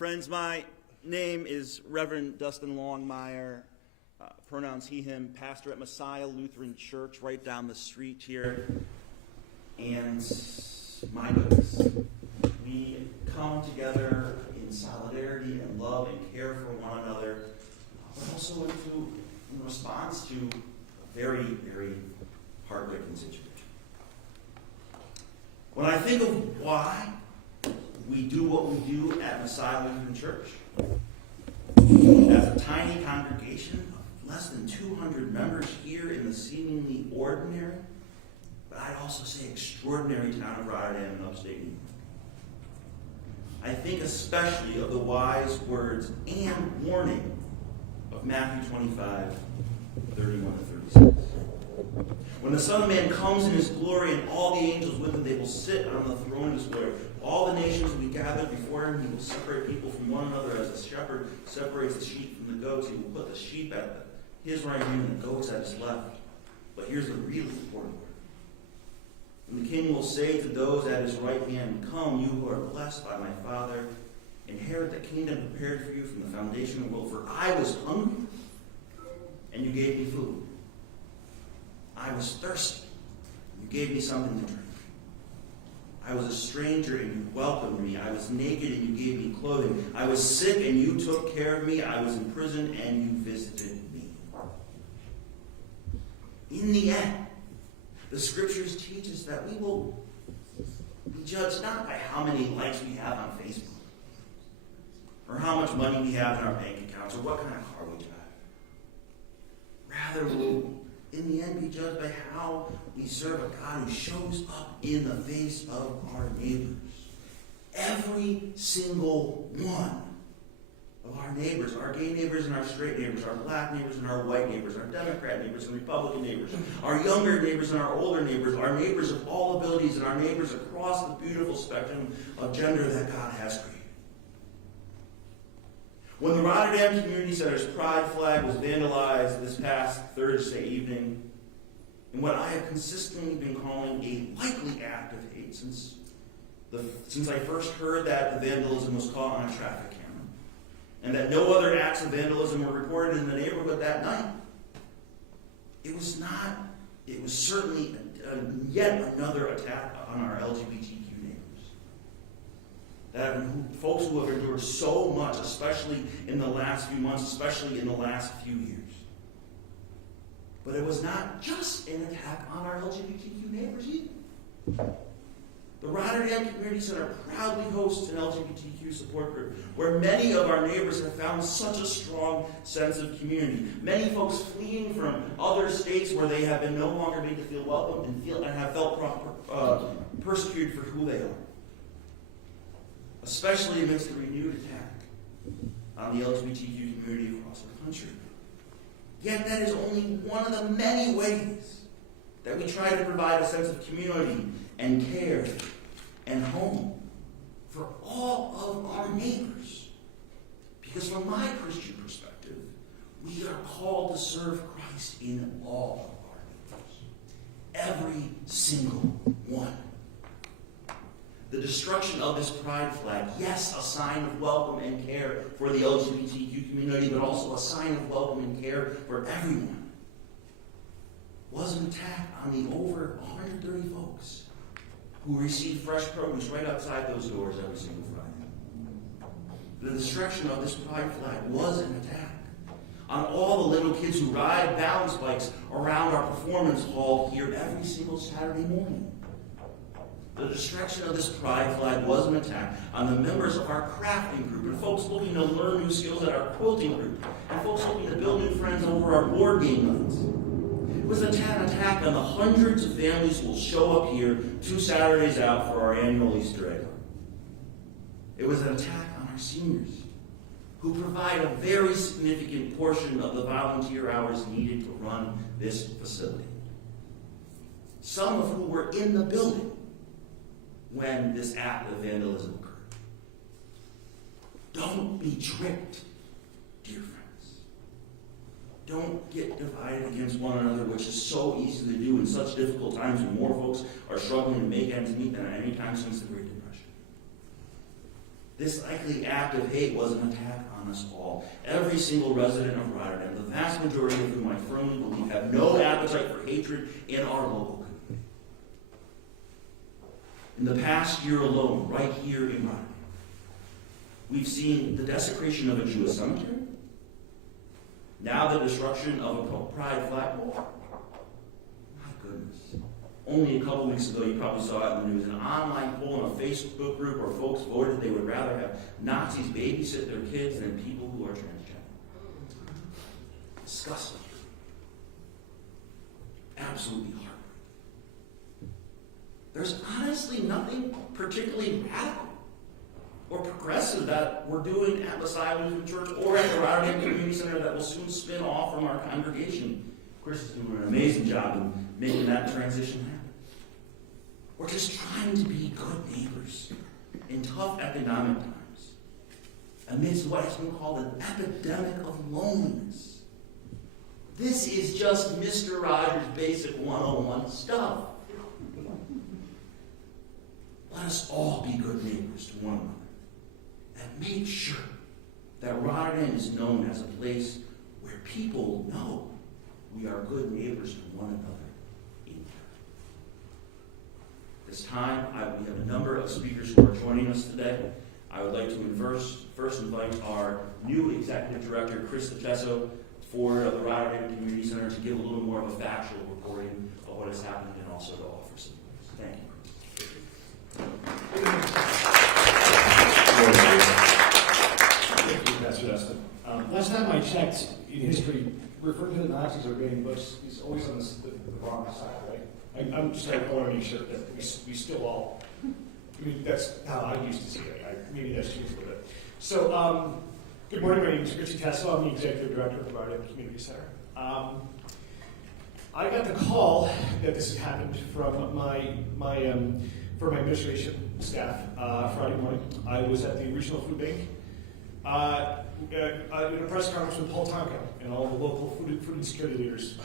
Friends, my name is Reverend Dustin Longmire, pronouns he, him, pastor at Messiah Lutheran Church right down the street here. And my goodness, we come together in solidarity and love and care for one another, but also in response to a very, very heartbreaking situation. When I think of why we do what we do at Messiah Lutheran Church, as a tiny congregation of less than 200 members here in the seemingly ordinary, but I'd also say extraordinary town of Rotterdam in upstate New York, I think especially of the wise words and warning of Matthew 25, 31 to 36. When the Son of Man comes in his glory and all the angels with him, they will sit on the throne of his glory. All the nations will be gathered before him. He will separate people from one another as a shepherd separates the sheep from the goats. He will put the sheep at his right hand and the goats at his left. But here's the really important word. And the king will say to those at his right hand, "Come, you who are blessed by my Father, inherit the kingdom prepared for you from the foundation of the world. For I was hungry, and you gave me food. I was thirsty, and you gave me something to drink. I was a stranger, and you welcomed me. I was naked, and you gave me clothing. I was sick, and you took care of me. I was in prison, and you visited me." In the end, the scriptures teach us that we will be judged not by how many likes we have on Facebook, or how much money we have in our bank accounts, or what kind of car we drive. Rather, we'll in the end be judged by how we serve a God who shows up in the face of our neighbors. Every single one of our neighbors, our gay neighbors and our straight neighbors, our black neighbors and our white neighbors, our Democrat neighbors and Republican neighbors, our younger neighbors and our older neighbors, our neighbors of all abilities and our neighbors across the beautiful spectrum of gender that God has created. When the Rotterdam Community Center's pride flag was vandalized this past Thursday evening, in what I have consistently been calling a likely act of hate since I first heard that the vandalism was caught on a traffic camera, and that no other acts of vandalism were reported in the neighborhood that night, it was certainly yet another attack on our LGBTQ folks who have endured so much, especially in the last few months, especially in the last few years. But it was not just an attack on our LGBTQ neighbors either. The Rotterdam Community Center proudly hosts an LGBTQ support group where many of our neighbors have found such a strong sense of community. Many folks fleeing from other states where they have been no longer made to feel welcome and have felt persecuted for who they are, especially amidst the renewed attack on the LGBTQ community across our country. Yet that is only one of the many ways that we try to provide a sense of community and care and home for all of our neighbors. Because from my Christian perspective, we are called to serve Christ in all of our neighbors. Every single one. The destruction of this pride flag, yes, a sign of welcome and care for the LGBTQ community, but also a sign of welcome and care for everyone, was an attack on the over 130 folks who receive fresh produce right outside those doors every single Friday. The destruction of this pride flag was an attack on all the little kids who ride balance bikes around our performance hall here every single Saturday morning. The destruction of this pride flag was an attack on the members of our crafting group and folks looking to learn new skills at our quilting group and folks looking to build new friends over our board game nights. It was an attack on the hundreds of families who will show up here 2 Saturdays out for our annual Easter egg hunt. It was an attack on our seniors who provide a very significant portion of the volunteer hours needed to run this facility. Some of who were in the building when this act of vandalism occurred. Don't be tricked, dear friends. Don't get divided against one another, which is so easy to do in such difficult times when more folks are struggling to make ends meet than at any time since the Great Depression. This likely act of hate was an attack on us all. Every single resident of Rotterdam, the vast majority of whom I firmly believe have no appetite for hatred in our local community. In the past year alone, right here in Rotterdam, we've seen the desecration of a Jewish cemetery, now the destruction of a pride flagpole. My goodness. Only a couple weeks ago, you probably saw it in the news, an online poll in a Facebook group where folks voted they would rather have Nazis babysit their kids than people who are transgender. Disgusting. Absolutely heartbreaking. There's honestly nothing particularly radical or progressive that we're doing at Messiah Lutheran Church or at the Rotterdam Community Center that will soon spin off from our congregation. Chris is doing an amazing job in making that transition happen. We're just trying to be good neighbors in tough economic times, amidst what has been called an epidemic of loneliness. This is just Mr. Rogers' basic 101 stuff. Let us all be good neighbors to one another and make sure that Rotterdam is known as a place where people know we are good neighbors to one another. This time, we have a number of speakers who are joining us today. I would like to first invite our new Executive Director, Chris DeCesso, for the Rotterdam Community Center to give a little more of a factual reporting of what has happened and also to offer some advice. Thank you. Thank you, Pastor Dustin. Last time I checked in history, referring to the Nazis or being Bush is always on the wrong side, right? I'm just I want to make sure that we still all, I mean, that's how I used to see it. Maybe that's changed a little bit. So, good morning. My name is Richie Tesso. I'm the Executive Director of the Rotterdam Community Center. I got the call that this had happened from my administration staff Friday morning. I was at the Regional Food Bank in a press conference with Paul Tonko and all the local food and security leaders.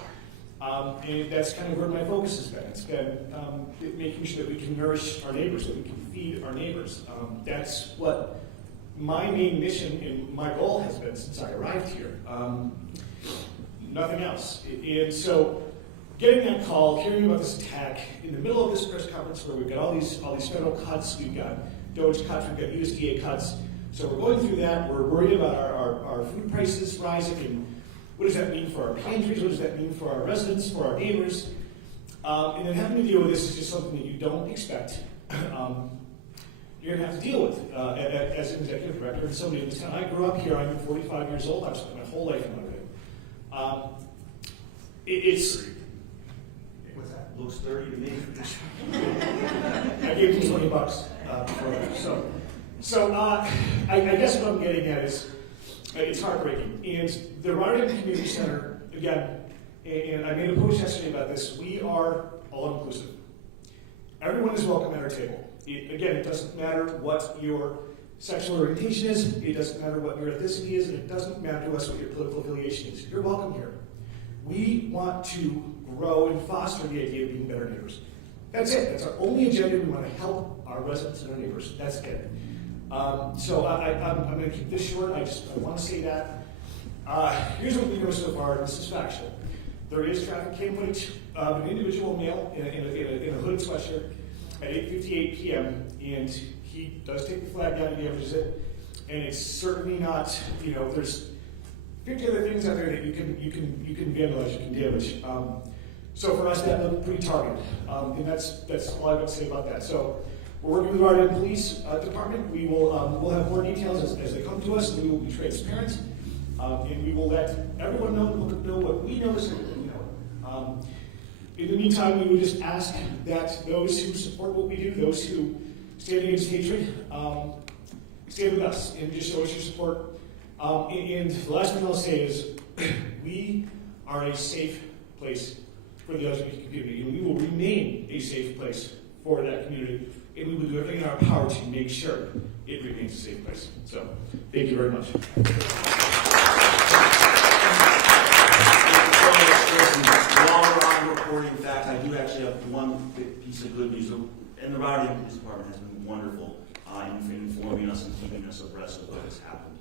And that's kind of where my focus has been. It's been making sure that we can nourish our neighbors, that we can feed our neighbors. That's what my main mission and my goal has been since I arrived here. Nothing else. And so, getting that call, hearing about this attack, in the middle of this press conference where we've got all these federal cuts, we've got DOGE cuts, we've got USDA cuts. So we're going through that. We're worried about our food prices rising, and what does that mean for our pantries? What does that mean for our residents, for our neighbors? And then having to deal with this is just something that you don't expect. You're going to have to deal with as an executive director and somebody in this town. I grew up here. I'm 45 years old. I've spent my whole life in Rotterdam. It's what's that? Looks 30 to me. I gave him $20 before that. So I guess what I'm getting at is it's heartbreaking. And the Rotterdam Community Center, again, and I made a post yesterday about this, we are all-inclusive. Everyone is welcome at our table. Again, it doesn't matter what your sexual orientation is, it doesn't matter what your ethnicity is, and it doesn't matter to us what your political affiliation is. You're welcome here. We want to grow and foster the idea of being better neighbors. That's it. That's our only agenda. We want to help our residents and our neighbors. That's it. So I'm going to keep this short. I want to say that. Here's what we know so far, and this is factual. There is traffic cam footage of an individual male in a hooded sweatshirt at 8:58 p.m., and he does take the flag down and damages it. And it's certainly not, there's 50 other things out there that you can vandalize, you can damage. So for us, that looked pretty targeted, and that's all I would say about that. So we're working with the Rotterdam Police Department. We will we'll have more details as they come to us, and we will be transparent, and we will let everyone know what we know so that we know. In the meantime, we would just ask that those who support what we do, those who stand against hatred, stand with us and just show us your support. And the last thing I'll say is we are a safe place for the LGBT community, and we will remain a safe place for that community, and we will do everything in our power to make sure it remains a safe place. So, thank you very much. While we're on reporting facts, I do actually have one piece of good news. And the Rotterdam Police Department has been wonderful in informing us and keeping keeping us abreast of what has happened.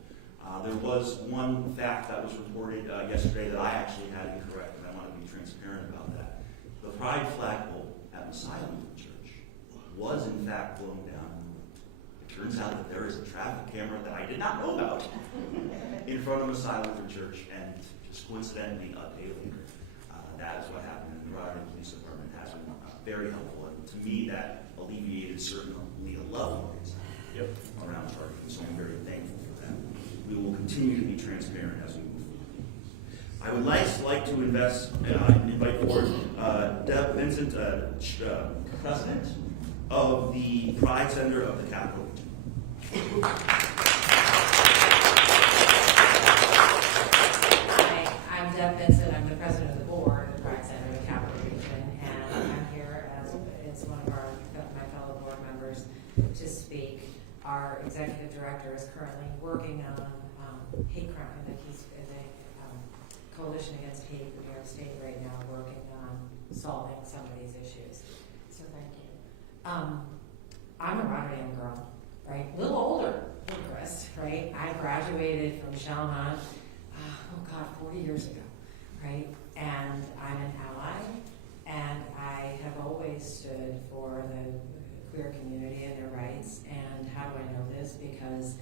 There was one fact that was reported yesterday that I actually had incorrect, and I want to be transparent about that. The pride flagpole at Messiah Lutheran Church was in fact blown down. It turns out that there is a traffic camera that I did not know about in front of Messiah Lutheran Church, and just coincidentally, a day later, that is what happened. And the Rotterdam Police Department has been very helpful, and to me, that alleviated certainly a level of anxiety around targeting. So I'm very thankful for that. We will continue to be transparent as we move forward. I would like to invite forward Deb Vincent, President of the Pride Center of the Capital Region. Hi, I'm Deb Vincent. I'm the president of the board of the Pride Center of the Capital Region, and I'm here as one of my fellow board members to speak. Our executive director is currently working on hate crime, and he's in a coalition against hate in New York State right now, working on solving some of these issues. So thank you. I'm a Rotterdam girl, right? A little older than Chris, right? I graduated from Chalmont, 40 years ago, right? And I'm an ally, and I have always stood for the queer community and their rights. And how do I know this? Because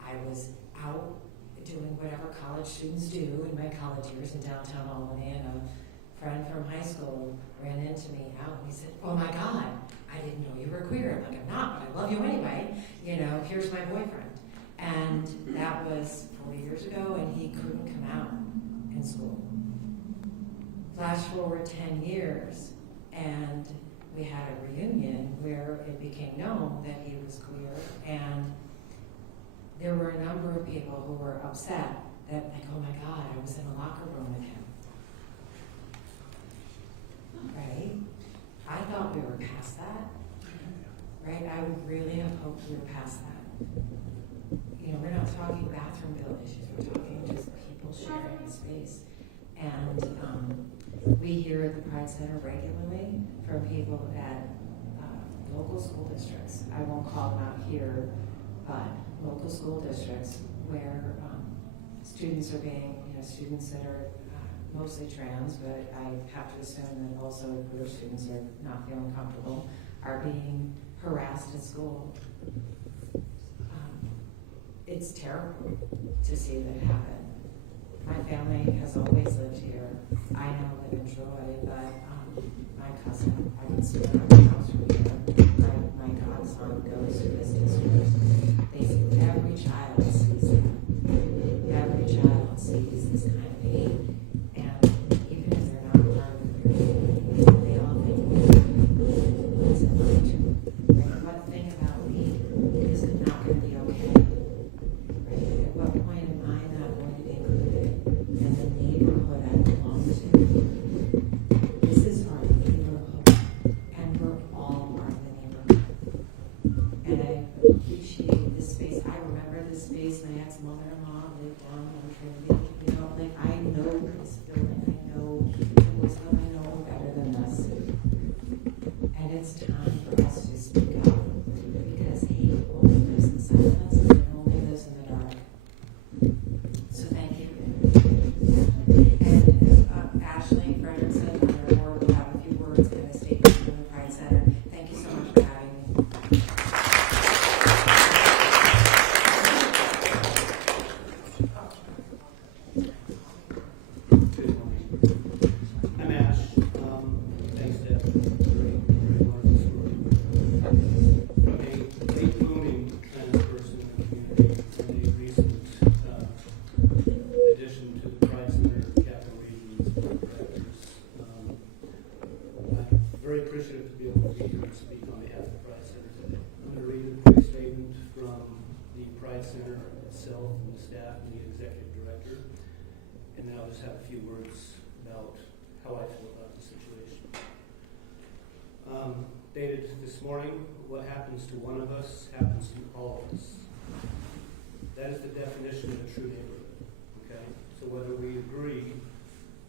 I was out doing whatever college students do in my college years in downtown Albany, and a friend from high school ran into me out and he said, "Oh my God, I didn't know you were queer." I'm like, "I'm not, but I love you anyway. Here's my boyfriend." And that was 40 years ago, and he couldn't come out in school. Flash forward 10 years, and we had a reunion where it became known that he was queer, and there were a number of people who were upset that, like, "Oh my God, I was in a locker room with him." Right? I thought we were past that. Right? I would really have hoped we were past that. We're not talking bathroom bill issues. We're talking just people sharing space. And we hear at the Pride Center regularly from people at local school districts. I won't call them out here, but local school districts where students are being, students that are mostly trans, but I have to assume that also queer students are not feeling comfortable, are being harassed at school. It's terrible to see that happen. My family has always lived here. I now live in Troy, but my cousin, I can see it on the house from here. My godson goes to this district. They see every child sees it. Every child sees this kind of hate. And even if they're not part of the community, they all think, what's it like to? Right? What thing about me is it not going to be okay? Right? At what point am I not going to be included in the neighborhood I belong to? This is our neighborhood, and we're all part of the neighborhood. And I appreciate this space. I remember this space. My ex-mother-in-law lived down on Trinity. I know this building. I know Wisdom. I know better than this. And it's time for us to speak up, because hate only lives in silence, and it only lives in the dark. So thank you. And Ashley Frederickson on our board will have a few words and a statement from the Pride Center. Thank you so much for having me. Good morning. I'm Ash. Thanks, Deb. Very wonderful story. From a late blooming kind of person in the community, and a recent addition to the Pride Center Capital Region's board of directors. I'm very appreciative to be able to be here and speak on behalf of the Pride Center today. I'm going to read a quick statement from the Pride Center itself, and the staff, and the executive director. And then I'll just have a few words about how I feel about the situation. Dated this morning, what happens to one of us happens to all of us. That is the definition of a true neighborhood. Okay? So whether we agree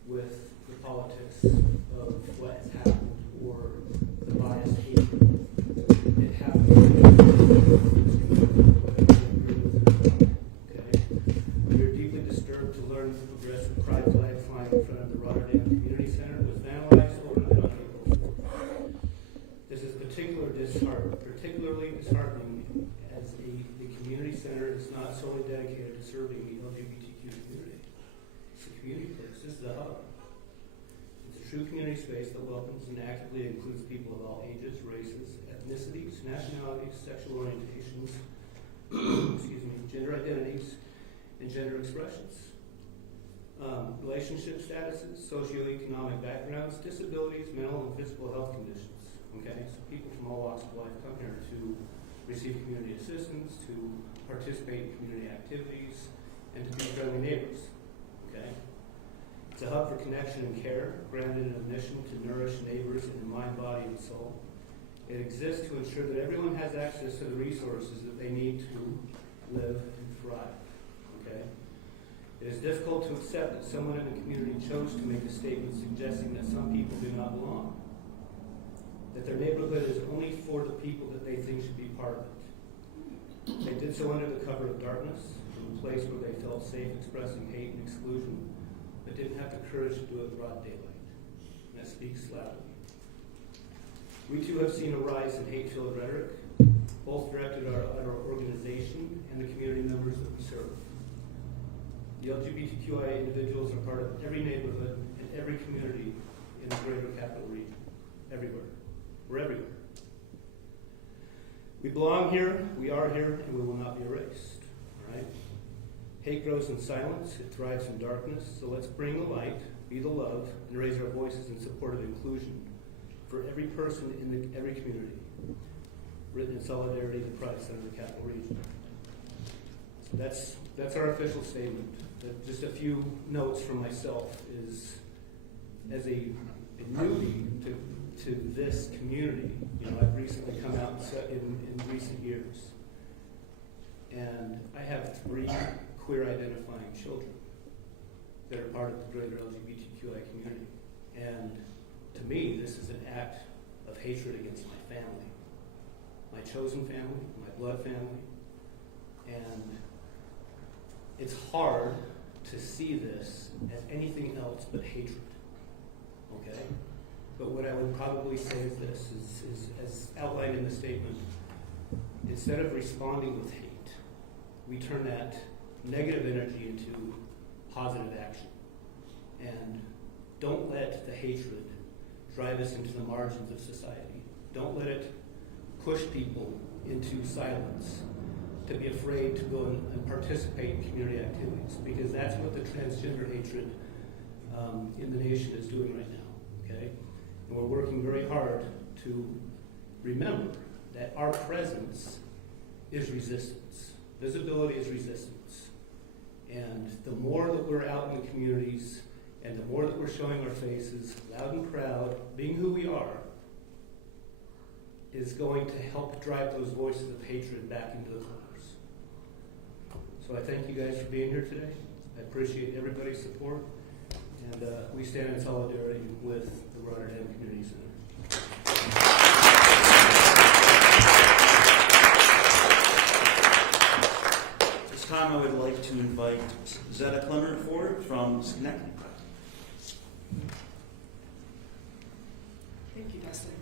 with the politics of what has happened or the biased hatred, it happens. is not solely dedicated to serving the LGBTQ community. It's a community place. This is the hub. It's a true community space that welcomes and actively includes people of all ages, races, ethnicities, nationalities, sexual orientations, gender identities, and gender expressions. Relationship statuses, socioeconomic backgrounds, disabilities, mental and physical health conditions. Okay, so people from all walks of life come here to receive community assistance, to participate in community activities, and to be friendly neighbors. Okay, it's a hub for connection and care, grounded in a mission to nourish neighbors in mind, body, and soul. It exists to ensure that everyone has access to the resources that they need to live and thrive. Okay. It is difficult to accept that someone in the community chose to make a statement suggesting that some people do not belong, that their neighborhood is only for the people that they think should be part of it. They did so under the cover of darkness, from a place where they felt safe expressing hate and exclusion, but didn't have the courage to do it in broad daylight. And that speaks loudly. We too have seen a rise in hate-filled rhetoric, both directed at our organization and the community members that we serve. The LGBTQIA individuals are part of every neighborhood and every community in the greater capital region. Everywhere. We're everywhere. We belong here, we are here, and we will not be erased. All right? Hate grows in silence, it thrives in darkness, so let's bring the light, be the love, and raise our voices in support of inclusion for every person in every community, written in solidarity to the Pride Center of the Capital Region. So that's our official statement. Just a few notes from myself is, as a newbie to this community, you know, I've recently come out in recent years, and I have 3 queer identifying children that are part of the greater LGBTQI community. And to me, this is an act of hatred against my family, my chosen family, my blood family, and it's hard to see this as anything else but hatred, okay? But what I would probably say is this, is as outlined in the statement, instead of responding with hate, we turn that negative energy into positive action. And don't let the hatred drive us into the margins of society. Don't let it push people into silence, to be afraid to go and participate in community activities, because that's what the transgender hatred in the nation is doing right now, okay? And we're working very hard to remember that our presence is resistance. Visibility is resistance. And the more that we're out in the communities and the more that we're showing our faces, loud and proud, being who we are, is going to help drive those voices of hatred back into the corners. So I thank you guys for being here today. I appreciate everybody's support, and we stand in solidarity with the Rotterdam Community Center. At this time, I would like to invite Zetta Clement forward from Schenectady. Thank you, Dustin.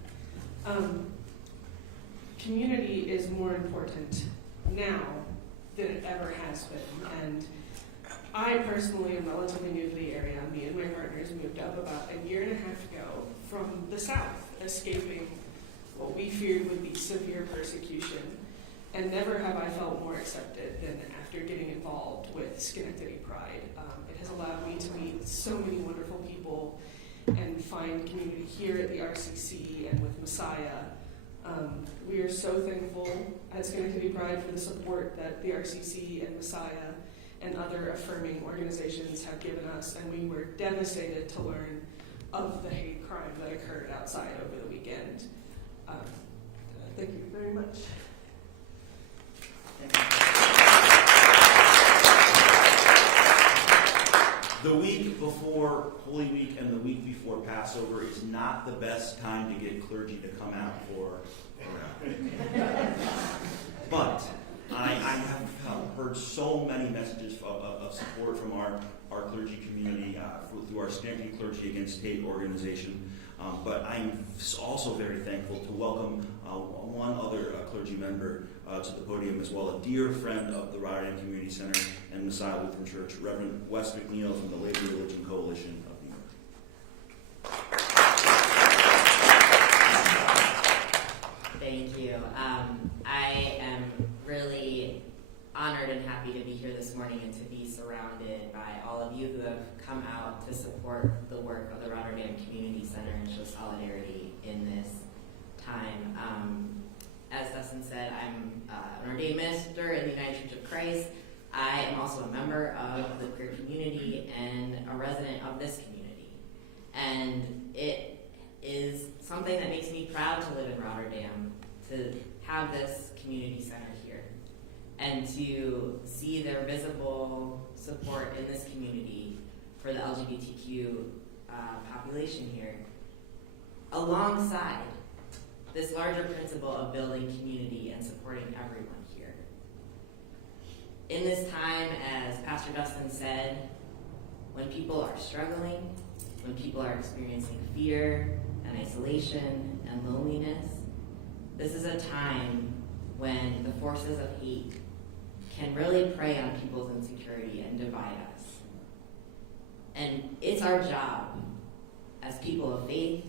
Community is more important now than it ever has been. And I personally am relatively new to the area. Me and my partners moved up about a year and a half ago from the South, escaping what we feared would be severe persecution. And never have I felt more accepted than after getting involved with Schenectady Pride. It has allowed me to meet so many wonderful people and find community here at the RCC and with Messiah. We are so thankful at Schenectady Pride for the support that the RCC and Messiah and other affirming organizations have given us, and we were devastated to learn of the hate crime that occurred outside over the weekend. Thank you very much. The week before Holy Week and the week before Passover is not the best time to get clergy to come out for but I have heard so many messages of support from our clergy community through our Schenectady Clergy Against Hate organization. But I'm also very thankful to welcome one other clergy member to the podium as well, a dear friend of the Rotterdam Community Center and Messiah Lutheran Church, Reverend Wes McNeil from the Labor Religion Coalition of New York. Thank you. I am really honored and happy to be here this morning and to be surrounded by all of you who have come out to support the work of the Rotterdam Community Center and show solidarity in this time. As Dustin said, I'm an ordained minister in the United Church of Christ. I am also a member of the queer community and a resident of this community. And it is something that makes me proud to live in Rotterdam, to have this community center here, and to see their visible support in this community for the LGBTQ population here, alongside this larger principle of building community and supporting everyone here. In this time, as Pastor Dustin said, when people are struggling, when people are experiencing fear and isolation and loneliness, this is a time when the forces of hate can really prey on people's insecurity and divide us. And it's our job as people of faith,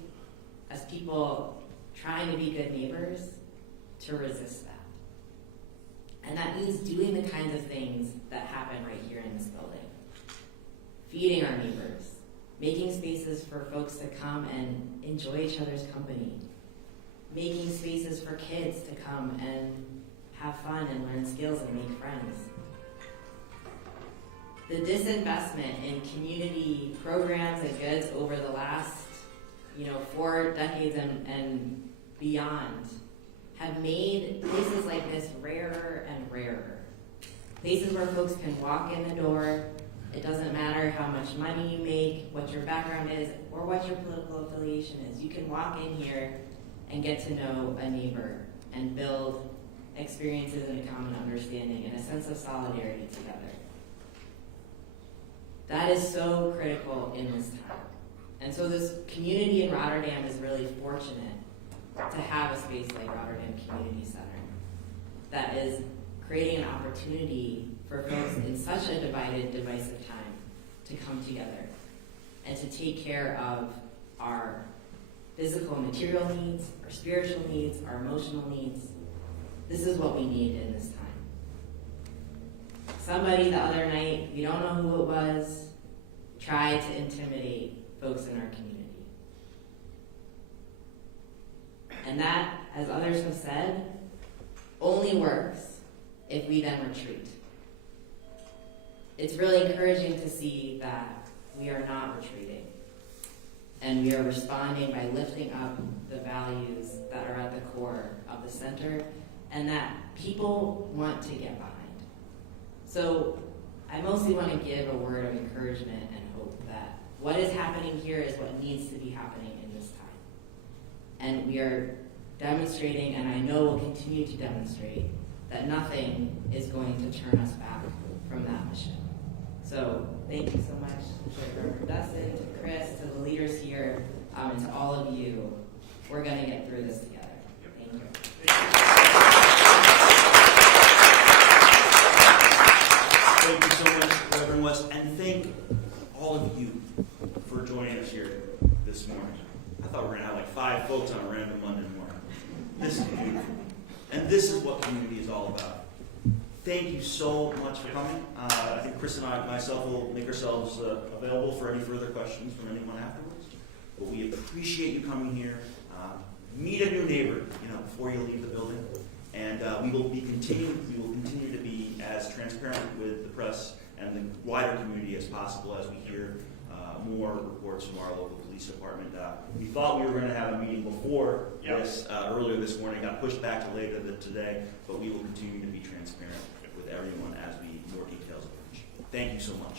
as people trying to be good neighbors, to resist that. And that means doing the kinds of things that happen right here in this building. Feeding our neighbors, making spaces for folks to come and enjoy each other's company, making spaces for kids to come and have fun and learn skills and make friends. The disinvestment in community programs and goods over the last 4 decades and beyond have made places like this rarer and rarer. Places where folks can walk in the door. It doesn't matter how much money you make, what your background is, or what your political affiliation is. You can walk in here and get to know a neighbor and build experiences and a common understanding and a sense of solidarity together. That is so critical in this time. And so this community in Rotterdam is really fortunate to have a space like Rotterdam Community Center that is creating an opportunity for folks in such a divided, divisive time to come together and to take care of our physical and material needs, our spiritual needs, our emotional needs. This is what we need in this time. Somebody the other night, we don't know who it was, tried to intimidate folks in our community. And that, as others have said, only works if we then retreat. It's really encouraging to see that we are not retreating, and we are responding by lifting up the values that are at the core of the center and that people want to get behind. So I mostly want to give a word of encouragement and hope that what is happening here is what needs to be happening in this time. And we are demonstrating, and I know will continue to demonstrate, that nothing is going to turn us back from that mission. So thank you so much to Reverend Dustin, to Chris, to the leaders here, and to all of you. We're going to get through this together. Thank you. Thank you so much, Reverend West, and thank all of you for joining us here this morning. I thought we were going to have like 5 folks on a random Monday morning. This is beautiful. And this is what community is all about. Thank you so much for coming. I think Chris and myself will make ourselves available for any further questions from anyone afterwards. But we appreciate you coming here. Meet a new neighbor, before you leave the building. And we will continue to be as transparent with the press and the wider community as possible as we hear more reports from our local police department. We thought we were going to have a meeting before this earlier this morning. Got pushed back to later today, but we will continue to be transparent with everyone as we more details emerge. Thank you so much.